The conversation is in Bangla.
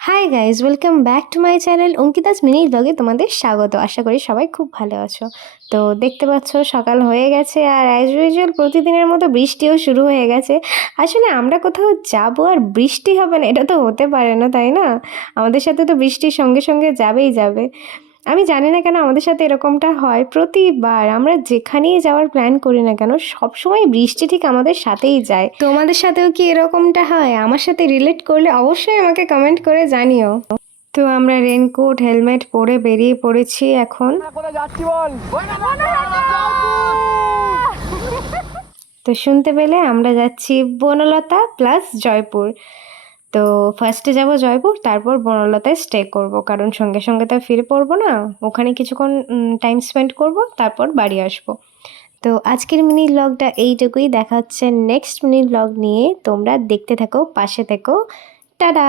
Hi guys, welcome back to my channel Ankita's mini ব্লগে তোমাদের স্বাগত। আশা করি সবাই খুব ভালো আছো। তো দেখতে পাচ্ছ সকাল হয়ে গেছে আর অ্যাজ ইউজুয়াল প্রতিদিনের মতো বৃষ্টিও শুরু হয়ে গেছে। আসলে আমরা কোথাও যাব আর বৃষ্টি হবে না, এটা তো হতে পারে না, তাই না? আমাদের সাথে তো বৃষ্টির সঙ্গে সঙ্গে যাবেই যাবে। আমি জানি না কেন আমাদের সাথে এরকমটা হয়, প্রতিবার আমরা যেখানেই যাওয়ার প্ল্যান করি না কেন সবসময় বৃষ্টি ঠিক আমাদের সাথেই যায়। তোমাদের সাথেও কি এরকমটা হয়? আমার সাথে রিলেট করলে অবশ্যই আমাকে কমেন্ট করে জানিও। তো আমরা রেনকোট হেলমেট পরে বেরিয়ে পড়েছি এখন। তো শুনতে পেলে আমরা যাচ্ছি বনলতা প্লাস জয়পুর। তো ফার্স্টে যাব জয়পুর, তারপর বনলতায় স্টে করব, কারণ সঙ্গে সঙ্গে তো ফিরে পড়বো না, ওখানে কিছুক্ষণ টাইম স্পেন্ড করব, তারপর বাড়ি আসব। তো আজকের মিনি ব্লগটা এইটুকুই, দেখা হচ্ছে নেক্সট মিনি ব্লগ নিয়ে। তোমরা দেখতে থাকো, পাশে থেকো। টাটা।